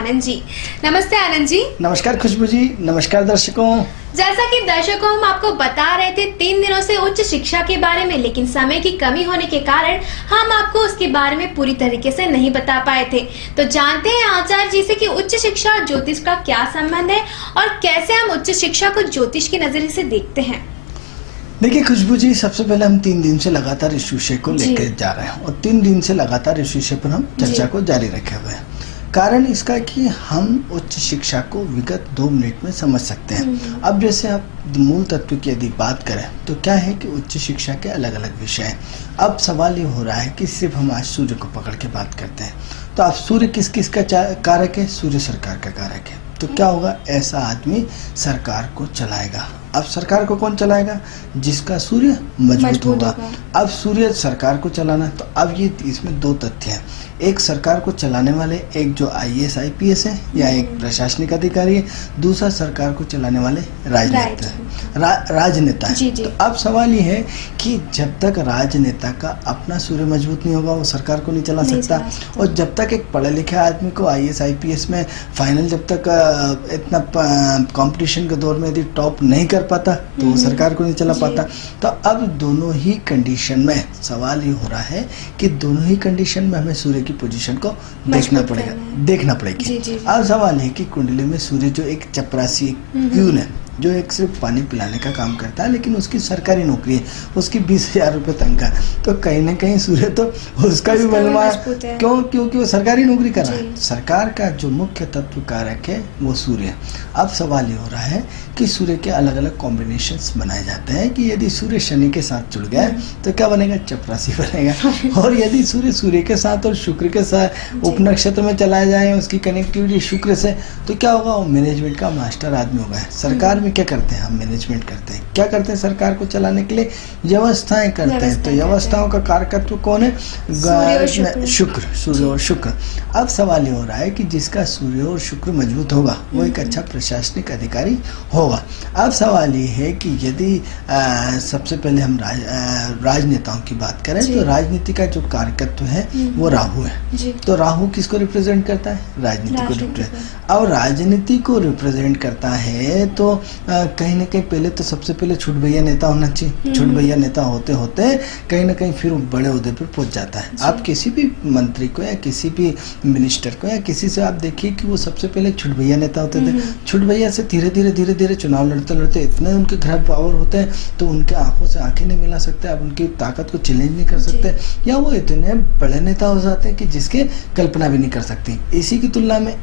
आनंद जी। नमस्ते आनंद जी। नमस्कार खुशबू जी, नमस्कार दर्शकों। जैसा कि दर्शकों हम आपको बता रहे थे 3 दिनों से उच्च शिक्षा के बारे में, लेकिन समय की कमी होने के कारण हम आपको उसके बारे में पूरी तरीके से नहीं बता पाए थे। तो जानते हैं आचार्य जी से कि उच्च शिक्षा और ज्योतिष का क्या संबंध है और कैसे हम उच्च शिक्षा को ज्योतिष के नजरिए से देखते हैं। देखिए खुशबू जी, सबसे पहले हम 3 दिन से लगातार इस विषय को लेकर जा रहे हैं और 3 दिन से लगातार इस विषय पर हम चर्चा को जारी रखे हुए हैं। कारण इसका कि हम उच्च शिक्षा को विगत 2 मिनट में समझ सकते हैं। अब जैसे आप मूल तत्व की यदि बात करें तो क्या है कि उच्च शिक्षा के अलग अलग विषय हैं। अब सवाल ये हो रहा है कि सिर्फ हम आज सूर्य को पकड़ के बात करते हैं, तो अब सूर्य किस किस का कारक है? सूर्य सरकार का कारक है। तो क्या होगा? ऐसा आदमी सरकार को चलाएगा। अब सरकार को कौन चलाएगा? जिसका सूर्य मजबूत होगा। अब सूर्य सरकार को चलाना, तो अब ये इसमें 2 तथ्य हैं। एक सरकार को चलाने वाले, एक जो IAS IPS है या एक प्रशासनिक अधिकारी है, दूसरा सरकार को चलाने वाले राजनेता है। तो अब सवाल ये है कि जब तक राजनेता का अपना सूर्य मजबूत नहीं होगा वो सरकार को नहीं चला सकता। और जब तक एक पढ़े लिखे आदमी को IAS IPS में फाइनल जब तक इतना कंपटीशन के दौर में यदि टॉप नहीं कर पाता तो वो सरकार को नहीं चला पाता। तो अब दोनों ही कंडीशन में सवाल ये हो रहा है कि दोनों ही कंडीशन में हमें सूर्य की पोजीशन को देखना पड़ेगी। अब सवाल है कि कुंडली में सूर्य जो एक चपरासी क्यून है, जो एक सिर्फ पानी पिलाने का काम करता है, लेकिन उसकी सरकारी नौकरी है, उसकी 20,000 रुपये तनख्वाह, तो कहीं ना कहीं सूर्य तो उसका भी बलवा है। क्यों? क्योंकि वो सरकारी नौकरी कर रहा है। सरकार का जो मुख्य तत्व कारक है वो सूर्य है। अब सवाल ये हो रहा है कि सूर्य के अलग अलग कॉम्बिनेशंस बनाए जाते हैं कि यदि सूर्य शनि के साथ जुड़ गया तो क्या बनेगा? चपरासी बनेगा। और यदि सूर्य के साथ और शुक्र के साथ उपनक्षत्र में चला जाए, उसकी कनेक्टिविटी शुक्र से, तो क्या होगा? वो मैनेजमेंट का मास्टर आदमी होगा। सरकार में क्या करते हैं? हम मैनेजमेंट करते हैं। क्या करते हैं? सरकार को चलाने के लिए व्यवस्थाएं करते हैं। तो व्यवस्थाओं का कारकत्व कौन है? शुक्र, सूर्य और शुक्र। अब सवाल ये हो रहा है कि जिसका सूर्य और शुक्र मजबूत होगा वो एक अच्छा प्रशासनिक अधिकारी होगा। अब सवाल ये है कि यदि सबसे पहले हम राजनेताओं की बात करें तो राजनीति का जो कारकत्व है वो राहु है। तो राहु किसको रिप्रेजेंट करता है? राजनीति को रिप्रेजेंट। अब राजनीति को रिप्रेजेंट करता है तो कहीं ना कहीं पहले तो सबसे पहले छुटभैया नेता होना चाहिए। छुटभैया नेता होते होते कहीं ना कहीं फिर बड़े ओहदे पर पहुंच जाता है। आप किसी भी मंत्री को या किसी भी मिनिस्टर को या किसी से आप देखिए कि वो सबसे पहले छुटभैया नेता होते थे। छुटभैया से धीरे धीरे चुनाव लड़ते लड़ते इतने उनके ग्रह पावर होते हैं तो उनके आंखों से आंखें नहीं मिला सकते, आप उनकी ताकत को चैलेंज नहीं कर सकते, या वो इतने बड़े नेता हो जाते हैं कि जिसके कल्पना भी नहीं कर सकती। इसी की तुलना में